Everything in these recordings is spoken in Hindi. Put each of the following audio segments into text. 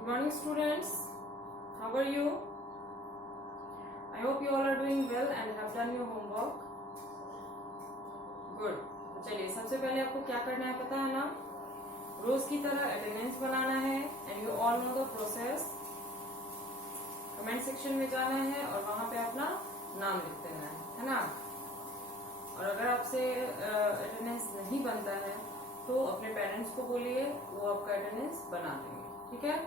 Good morning, students. How are you? I hope you all are doing well and have done your homework. Good. तो चलिए सबसे पहले आपको क्या करना है पता है ना, रोज की तरह अटेंडेंस बनाना है and you all know the process. Comment section में जाना है और वहां पे अपना नाम लिख देना है ना. और अगर आपसे अटेंडेंस नहीं बनता है तो अपने पेरेंट्स को बोलिए, वो आपका अटेंडेंस बना देंगे. ठीक है.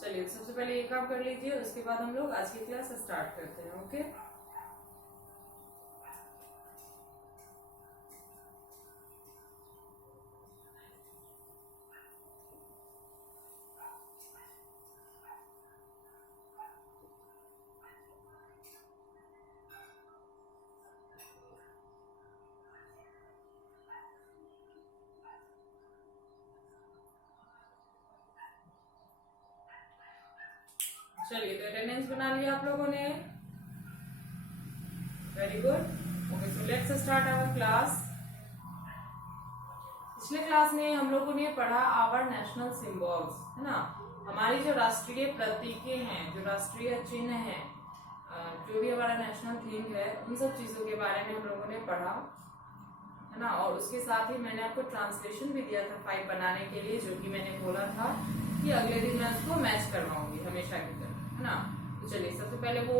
चलिए सबसे पहले ये काम कर लीजिए, उसके बाद हम लोग आज की क्लास स्टार्ट करते हैं. ओके. चलिए तो अटेंडेंस बना लिया आप लोगों ने. Very good. Okay, so let's start our class. पिछले क्लास में हम लोगों ने पढ़ा आवर नेशनल सिंबल्स, है ना. हमारी जो राष्ट्रीय प्रतीकें हैं, जो राष्ट्रीय चिन्ह हैं, जो भी हमारा नेशनल थीम है, उन सब चीजों के बारे में हम लोगों ने पढ़ा, है ना. और उसके साथ ही मैंने आपको ट्रांसलेशन भी दिया था 5 बनाने के लिए, जो कि मैंने बोला था कि अगले दिन मैं उसको मैच करवाऊंगी हमेशा की तरह, है ना. तो चलिए सबसे पहले वो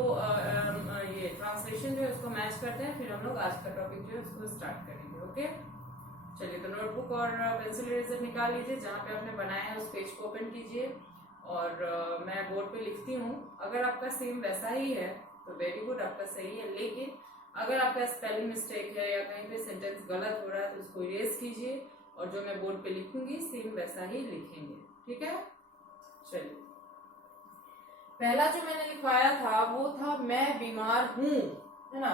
ये ट्रांसलेशन जो है उसको मैच करते हैं, फिर हम लोग आज का टॉपिक जो है उसको स्टार्ट करेंगे. ओके. चलिए तो नोटबुक और पेंसिल इरेजर निकाल लीजिए, जहाँ पे आपने बनाया है उस पेज को ओपन कीजिए और मैं बोर्ड पे लिखती हूँ. अगर आपका सेम वैसा ही है तो वेरी गुड, आपका सही है. लेकिन अगर आपका स्पेलिंग मिस्टेक है या कहीं पे सेंटेंस गलत हो रहा है तो उसको इरेज कीजिए और जो मैं बोर्ड पे लिखूंगी सेम वैसा ही लिखेंगे. ठीक है. चलिए पहला जो मैंने लिखवाया था वो था मैं बीमार हूं, है ना.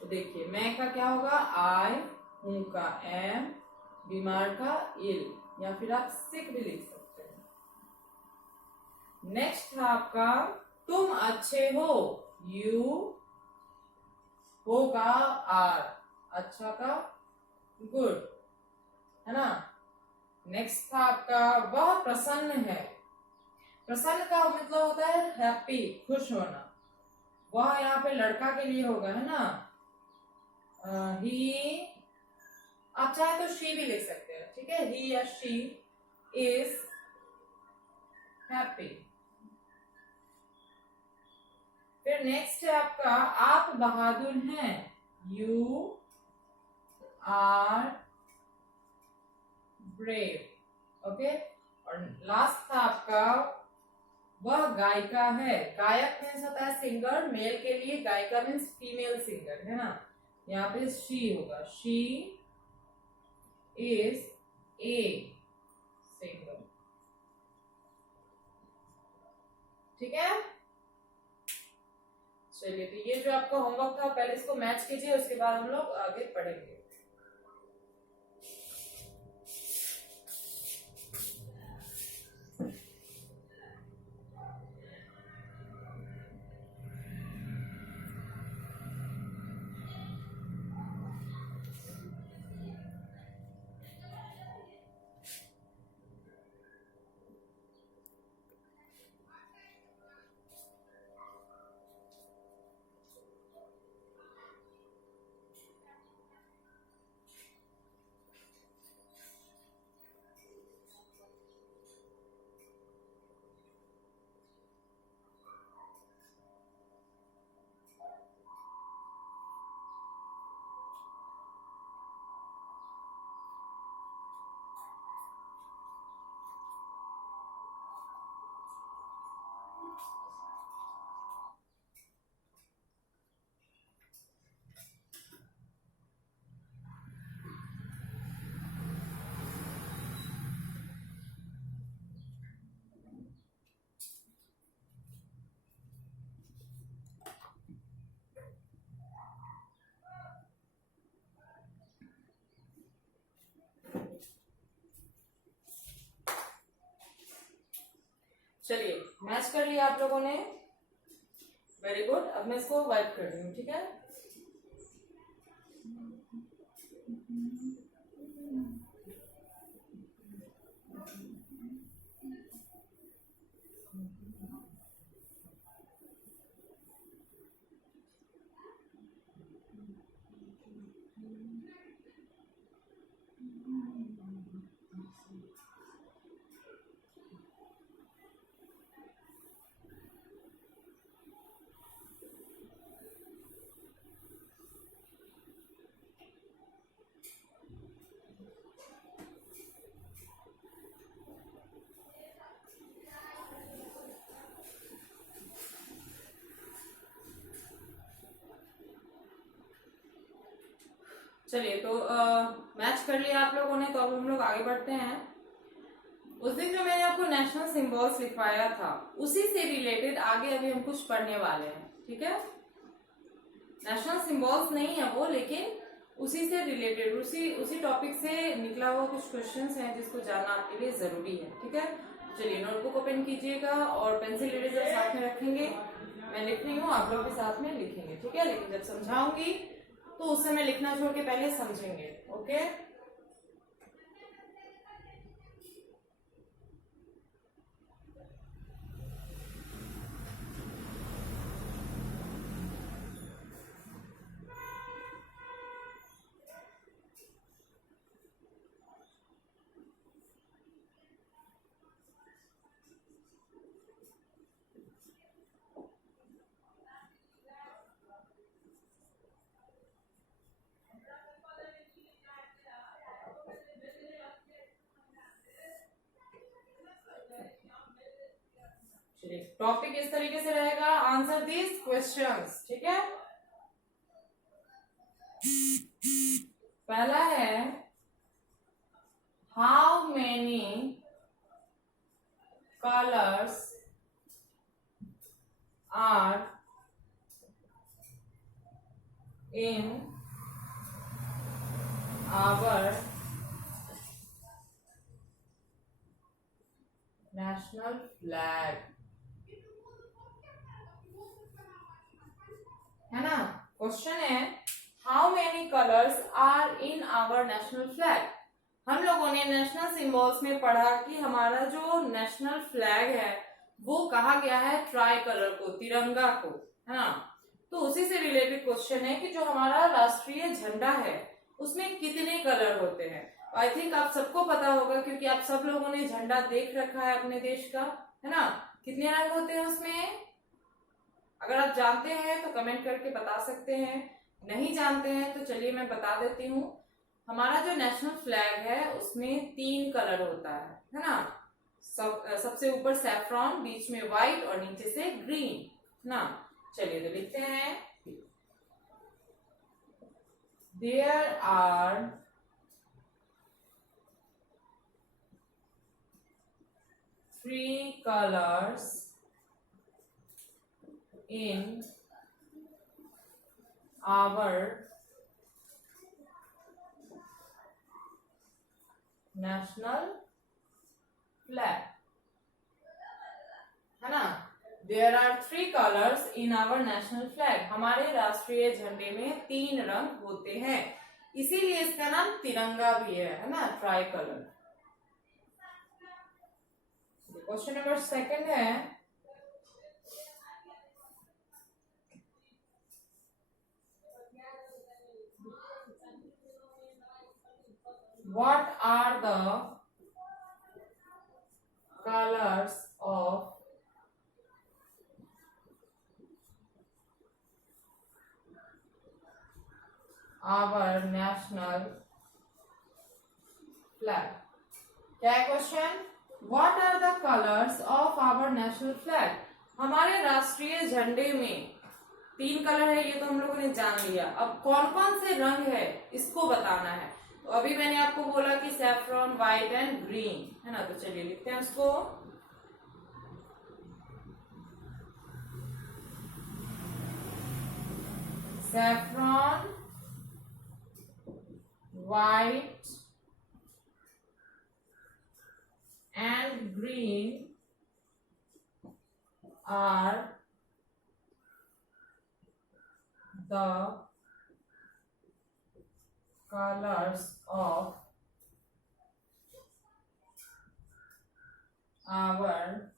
तो देखिए मैं का क्या होगा, आई, हूं का एम, बीमार का इल, या फिर आप सिक भी लिख सकते हैं. नेक्स्ट था आपका तुम अच्छे हो, यू, हो का आर, अच्छा का गुड, है ना. नेक्स्ट था आपका वह प्रसन्न है. प्रसन्न का मतलब होता है हैप्पी, खुश होना. वह यहाँ पे लड़का के लिए होगा, है ना. ही, आप चाहे तो शी भी लिख सकते हैं. ठीक है. ही या शी इज हैप्पी. फिर नेक्स्ट है आपका आप बहादुर हैं, यू आर ब्रेव. ओके. और लास्ट था आपका वह गायिका है. गायक मीन्स होता है सिंगर, मेल के लिए. गायिका मीन्स फीमेल सिंगर, है ना. यहाँ पे शी होगा, शी इज ए सिंगर. ठीक है. चलिए तो ये जो आपका होमवर्क था पहले इसको मैच कीजिए, उसके बाद हम लोग आगे पढ़ेंगे. चलिए मैच कर लिया आप लोगों ने. Very good. अब मैं इसको वाइप कर रही हूँ. ठीक है. चलिए तो मैच कर लिया आप लोगों ने, तो अब हम लोग आगे बढ़ते हैं। उस दिन जो मैंने आपको नेशनल सिंबल्स लिखवाया था उसी से रिलेटेड आगे अभी हम कुछ पढ़ने वाले हैं, ठीक है। नेशनल सिंबल्स नहीं है वो, लेकिन उसी से रिलेटेड उसी टॉपिक से निकला हुआ कुछ क्वेश्चंस हैं जिसको जानना आपके लिए जरूरी है, ठीक है। चलिए नोटबुक ओपन कीजिएगा और पेंसिल इरेजर साथ में रखेंगे। मैं लिख रही हूँ, आप लोग भी साथ में लिखेंगे, ठीक है। लेकिन जब समझाऊंगी तो उस समय लिखना छोड़ के पहले समझेंगे, ओके। टॉपिक इस तरीके से रहेगा, आंसर दिस क्वेश्चंस, ठीक है। पहला है, how many colours are in our national flag, है ना। क्वेश्चन है, how many colours are in our national flag. हम लोगों ने नेशनल सिंबल्स में पढ़ा कि हमारा जो नेशनल फ्लैग है वो कहा गया है ट्राई कलर को, तिरंगा को, है ना। तो उसी से रिलेटेड क्वेश्चन है कि जो हमारा राष्ट्रीय झंडा है उसमें कितने कलर होते हैं। आई थिंक आप सबको पता होगा क्योंकि आप सब लोगों ने झंडा देख रखा है अपने देश का, है ना। कितने रंग होते हैं उसमें? अगर आप जानते हैं तो कमेंट करके बता सकते हैं, नहीं जानते हैं तो चलिए मैं बता देती हूँ। हमारा जो नेशनल फ्लैग है उसमें 3 कलर होता है ना। सबसे ऊपर सैफ्रॉन, बीच में व्हाइट और नीचे से ग्रीन ना। चलिए तो लिखते हैं, there are 3 colours in our national flag, है ना। There are 3 colors in our national flag. हमारे राष्ट्रीय झंडे में 3 रंग होते हैं, इसीलिए इसका नाम तिरंगा भी है ना, ट्राई कलर। क्वेश्चन नंबर 2 है, what are the colors of our national flag? क्या है question? What are the colors of our national flag? हमारे राष्ट्रीय झंडे में 3 कलर है, ये तो हम लोगों ने जान लिया। अब कौन कौन से रंग है इसको बताना है। तो अभी मैंने आपको बोला कि सैफ्रॉन, व्हाइट एंड ग्रीन, है ना। तो चलिए लिखते हैं उसको, saffron, white and green are the colors of our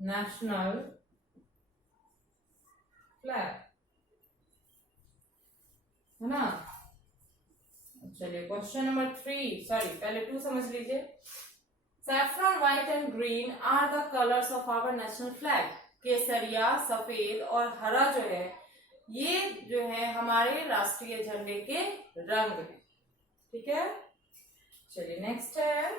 national flag, है ना। चलिए क्वेश्चन नंबर 3, सॉरी पहले 2 समझ लीजिए। Saffron, white and green are the colours of our national flag. केसरिया, सफेद और हरा जो है ये जो है हमारे राष्ट्रीय झंडे के रंग है, ठीक है। चलिए नेक्स्ट है,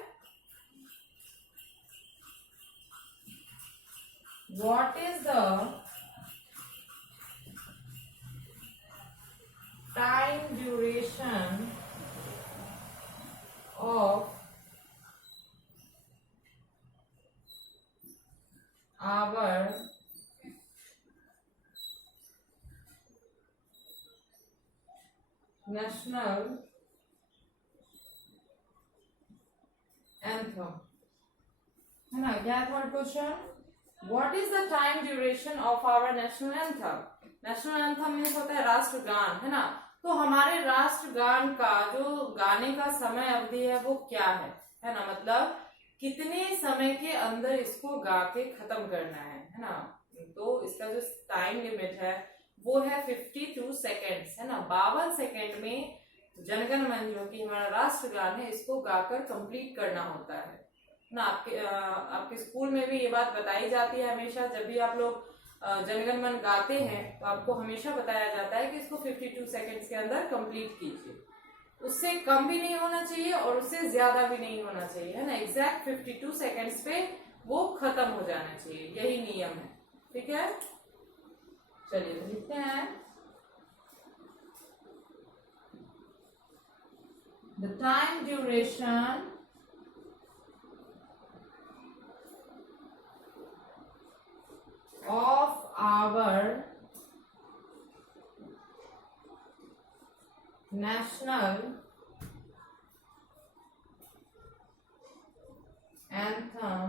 what is the time duration of our national anthem, है ना। क्या third question, what is the time duration of our national anthem. National anthem means होता है राष्ट्रगान, है ना। तो हमारे राष्ट्रगान का जो गाने का समय अवधि है वो क्या है ना। मतलब कितने समय के अंदर इसको गा के खत्म करना है ना। तो इसका जो टाइम लिमिट है वो है 52 सेकेंड्स, है ना। 52 सेकेंड में जनगण मन जो कि हमारा राष्ट्रगान है इसको गाकर कंप्लीट करना होता है ना। आपके स्कूल में भी ये बात बताई जाती है हमेशा। जब भी आप लोग जनगण मन गाते हैं तो आपको हमेशा बताया जाता है कि इसको 52 सेकेंड्स के अंदर कंप्लीट कीजिए। उससे कम भी नहीं होना चाहिए और उससे ज्यादा भी नहीं होना चाहिए, है ना। एग्जैक्ट 52 सेकेंड्स पे वो खत्म हो जाना चाहिए, यही नियम है, ठीक है। चलिए तो लिखते हैं, the time duration of our national anthem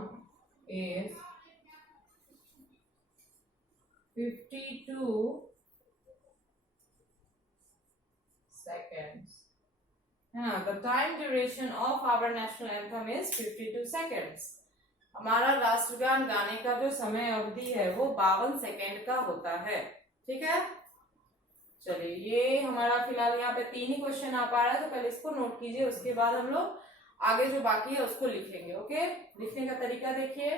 is 52 seconds. The time duration of our national anthem is 52 seconds. हमारा राष्ट्रगान गाने का जो समय अवधि है वो 52 सेकेंड का होता है, ठीक है। चलिए ये हमारा फिलहाल यहाँ पे 3 ही क्वेश्चन आ पा रहा है, तो पहले इसको नोट कीजिए, उसके बाद हम लोग आगे जो बाकी है उसको लिखेंगे। ओके, लिखने का तरीका देखिए।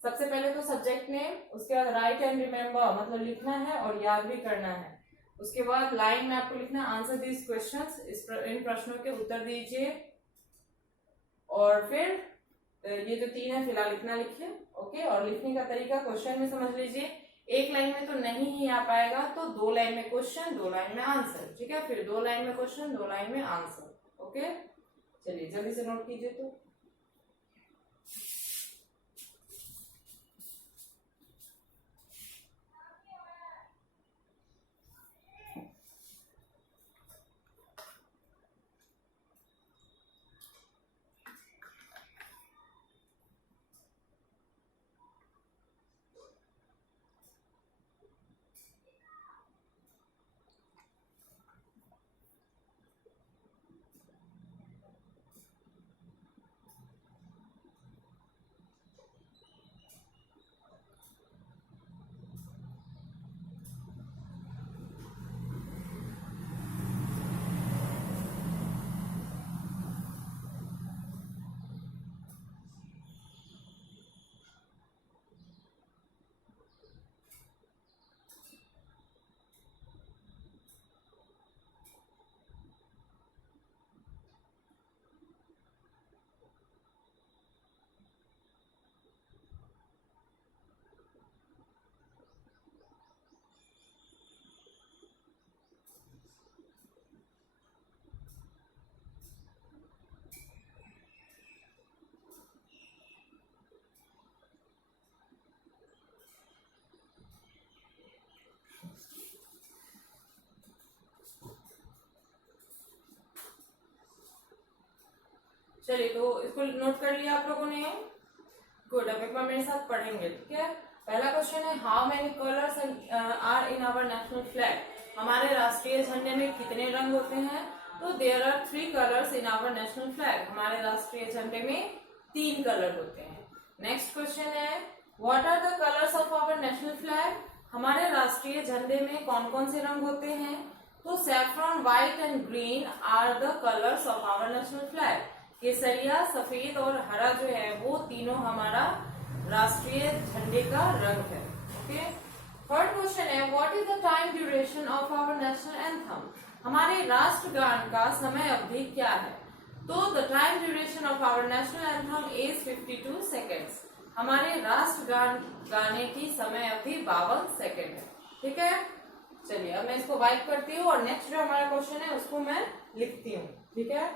सबसे पहले तो सब्जेक्ट नेम, उसके बाद राइट एंड रिमेम्बर, मतलब लिखना है और याद भी करना है। उसके बाद लाइन में आपको लिखना आंसर दिस क्वेश्चंस, इन प्रश्नों के उत्तर दीजिए। और फिर ये जो 3 है फिलहाल इतना लिखिए। ओके, और लिखने का तरीका क्वेश्चन में समझ लीजिए। एक लाइन में तो नहीं ही आ पाएगा तो 2 लाइन में क्वेश्चन, 2 लाइन में आंसर, ठीक है। फिर 2 लाइन में क्वेश्चन, 2 लाइन में आंसर। ओके, चलिए जल्दी से नोट कीजिए। तो चलिए, तो इसको नोट कर लिया आप लोगों ने। गुड, अब एक बार मेरे साथ पढ़ेंगे, ठीक है। पहला क्वेश्चन है, how many colours are in our national flag. हमारे राष्ट्रीय झंडे में कितने रंग होते हैं। तो there are 3 colours in our national flag. हमारे राष्ट्रीय झंडे में 3 कलर होते हैं। नेक्स्ट क्वेश्चन है, what are the colours of our national flag. हमारे राष्ट्रीय झंडे में कौन कौन से रंग होते हैं। तो saffron, white and green are the colours of our national flag. केसरिया, सफेद और हरा जो है वो तीनों हमारा राष्ट्रीय झंडे का रंग है। ओके, थर्ड क्वेश्चन है, what is the time duration of our national anthem. हमारे राष्ट्रगान का समय अवधि क्या है। तो the time duration of our national anthem is 52 seconds. हमारे राष्ट्रगान गाने की समय अवधि 52 सेकेंड है, ठीक है। चलिए अब मैं इसको वाइप करती हूँ और नेक्स्ट जो हमारा क्वेश्चन है उसको मैं लिखती हूँ, ठीक है।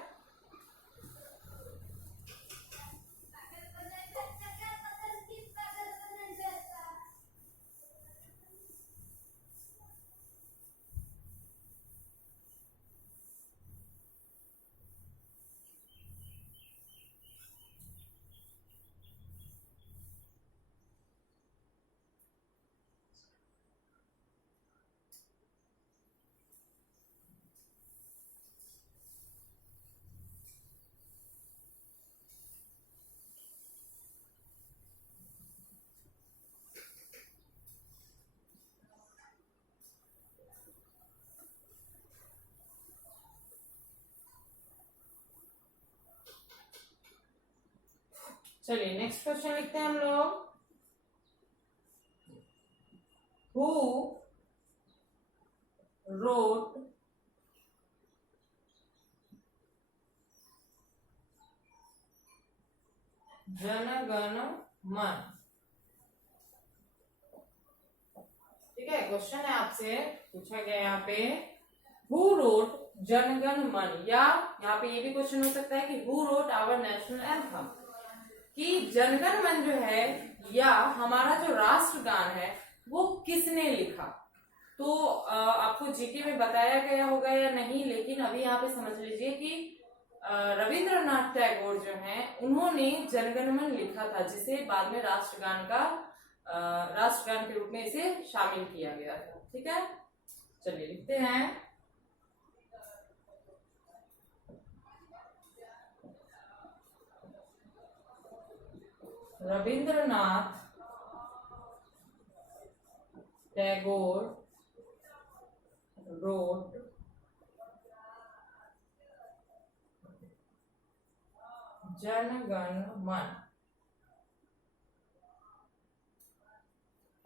चलिए नेक्स्ट क्वेश्चन लिखते हैं हम लोग। हु रोट जन गण मन। ठीक है, क्वेश्चन है आपसे पूछा गया यहाँ पे हु रोट जनगण मन, या यहाँ पे ये भी क्वेश्चन हो सकता है कि who wrote our national anthem, कि जनगण मन जो है या हमारा जो राष्ट्रगान है वो किसने लिखा। तो आपको जीके में बताया गया होगा या नहीं, लेकिन अभी यहाँ पे समझ लीजिए कि रविंद्रनाथ टैगोर जो हैं उन्होंने जनगण मन लिखा था, जिसे बाद में राष्ट्रगान के रूप में इसे शामिल किया गया था। ठीक है, चलिए लिखते हैं। रविंद्रनाथ टैगोर wrote जनगण मन,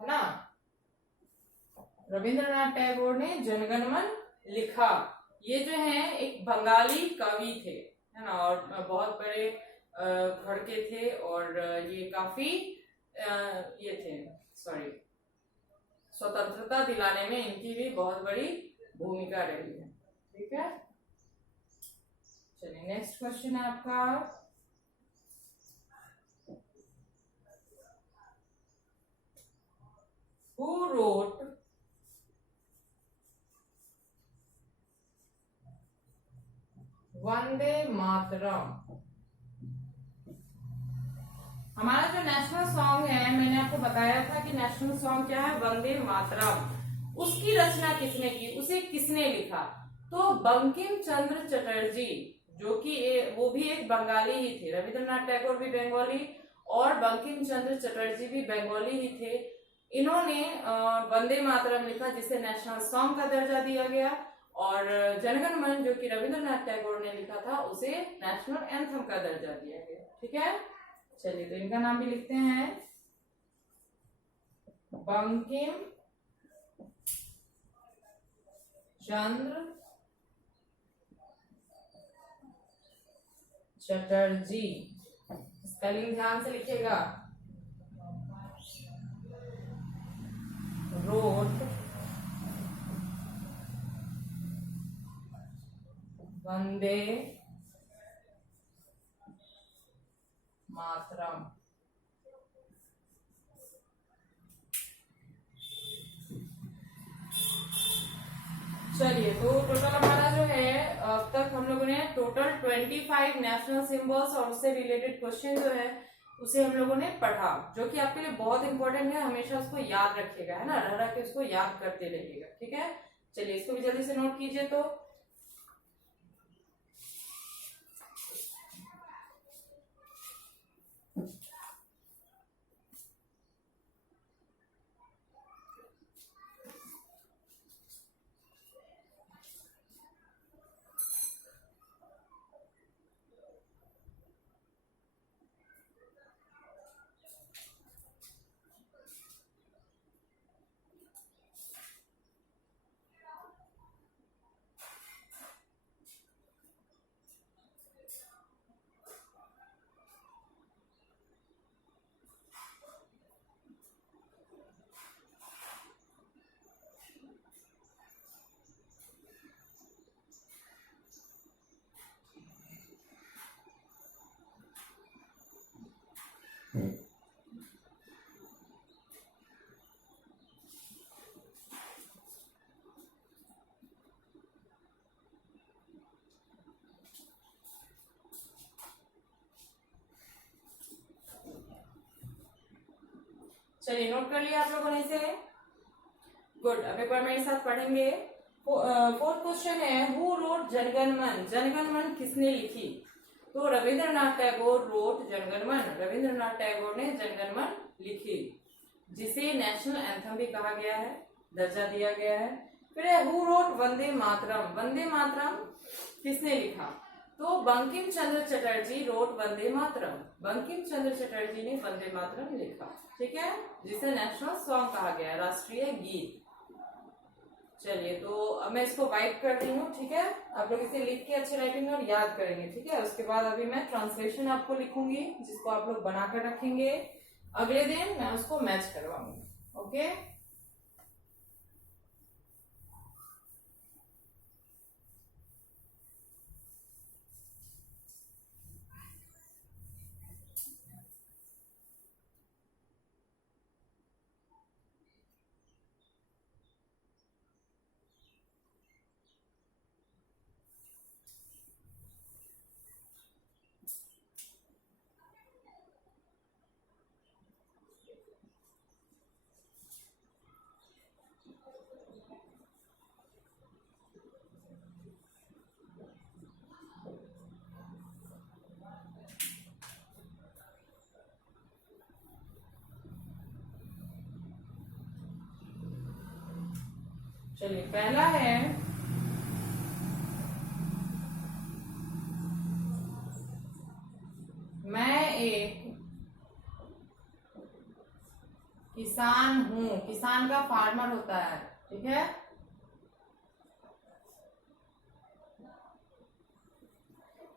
है ना। रविंद्रनाथ टैगोर ने जनगण मन लिखा। ये जो है एक बंगाली कवि थे, है ना, और बहुत बड़े घर के थे, और ये काफी ये थे स्वतंत्रता दिलाने में इनकी भी बहुत बड़ी भूमिका रही है। ठीक है, चलिए नेक्स्ट क्वेश्चन है आपका। Who wrote Vande Mataram. हमारा जो नेशनल सॉन्ग है, मैंने आपको बताया था कि नेशनल सॉन्ग क्या है, वंदे मातरम। उसकी रचना किसने की, उसे किसने लिखा? तो बंकिम चंद्र चटर्जी, जो कि वो भी एक बंगाली ही थे। रविंद्रनाथ टैगोर भी बंगाली और बंकिम चंद्र चटर्जी भी बंगाली ही थे। इन्होंने वंदे मातरम लिखा, जिसे नेशनल सॉन्ग का दर्जा दिया गया, और जनगण मन जो कि रविंद्रनाथ टैगोर ने लिखा था उसे नेशनल एंथम का दर्जा दिया गया। ठीक है, चलिए तो इनका नाम भी लिखते हैं। बंकिम चंद्र चटर्जी, स्पेलिंग ध्यान से लिखिएगा। रोट वंदे मातरम। चलिए तो टोटल हमारा जो है अब तक हम लोगों ने टोटल 25 नेशनल सिंबल्स और उससे रिलेटेड क्वेश्चन जो है उसे हम लोगों ने पढ़ा, जो कि आपके लिए बहुत इंपॉर्टेंट है। हमेशा उसको याद रखिएगा, है ना, रह के उसको याद करते रहिएगा। ठीक है, चलिए इसको भी जल्दी से नोट कीजिए। तो चलिए नोट कर लिया आप लोगों ने इसे। गुड, अब एक बार मेरे साथ पढ़ेंगे। फोर्थ क्वेश्चन है, हु रोट जनगण मन? जनगण मन किसने लिखी? तो रविंद्रनाथ टैगोर रोट जनगण मन। रविंद्रनाथ टैगोर ने जनगण मन लिखी, जिसे नेशनल एंथम भी कहा गया है, दर्जा दिया गया है। फिर है हु रोट वंदे मातरम? वंदे मातरम किसने लिखा? तो बंकिम चंद्र चटर्जी रोट वंदे मातरम। बंकिम चंद्र चटर्जी ने वंदे मातरम लिखा, ठीक है, जिसे नेशनल सॉन्ग कहा गया है, राष्ट्रीय गीत। चलिए, तो अब मैं इसको वाइट कर रही हूँ, ठीक है। आप लोग इसे लिख के अच्छे राइटिंग और याद करेंगे, ठीक है। उसके बाद अभी मैं ट्रांसलेशन आपको लिखूंगी, जिसको आप लोग बनाकर रखेंगे। अगले दिन मैं उसको मैच करवाऊंगी, ओके। चलिए, पहला है मैं एक किसान हूं। किसान का फार्मर होता है, ठीक है।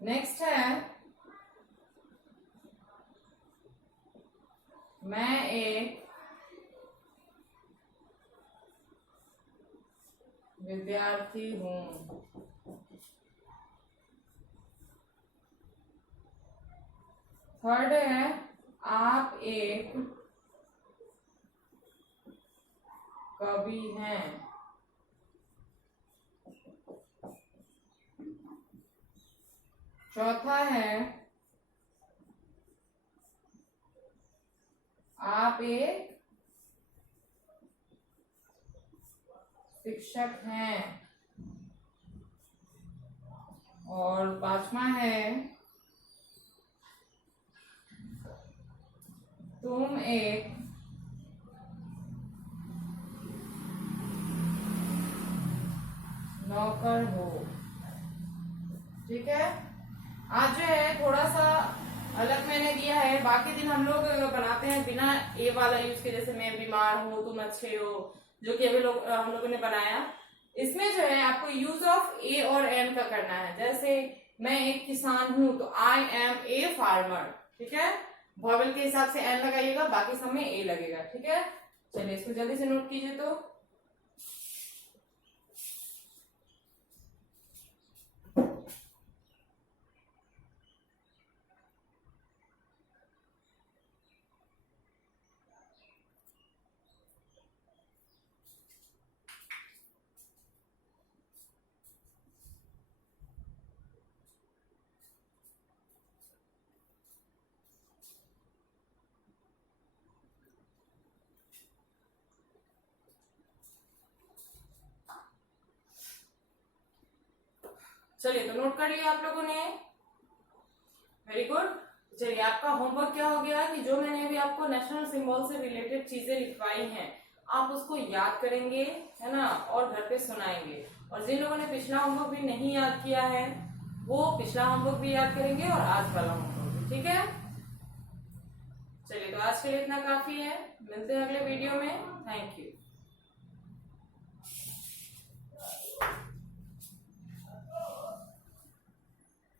नेक्स्ट है मैं एक विद्यार्थी हूं। थर्ड है आप एक कवि हैं। चौथा है आप एक शिक्षक हैं। और पांचवा है तुम एक नौकर हो, ठीक है। आज जो है थोड़ा सा अलग मैंने दिया है। बाकी दिन हम लोग बनाते हैं बिना ए वाला यूज के, जैसे मैं बीमार हूँ, तुम अच्छे हो, जो कि अभी हम लोगों ने बनाया। इसमें जो है आपको यूज ऑफ ए और एम का करना है। जैसे मैं एक किसान हूं, तो आई एम ए फार्मर, ठीक है। वॉवेल के हिसाब से एन लगाइएगा, बाकी सब में ए लगेगा, ठीक है। चलिए, इसको जल्दी से नोट कीजिए। तो चलिए, तो नोट कर लिया आप लोगों ने, वेरी गुड। चलिए, आपका होमवर्क क्या हो गया कि जो मैंने अभी आपको नेशनल सिंबल से रिलेटेड चीजें लिखवाई हैं, आप उसको याद करेंगे, है ना, और घर पे सुनाएंगे। और जिन लोगों ने पिछला होमवर्क भी नहीं याद किया है, वो पिछला होमवर्क भी याद करेंगे और आज वाला होमवर्क भी, ठीक है। चलिए, तो आज के लिए इतना काफी है। मिलते हैं अगले वीडियो में। Thank you.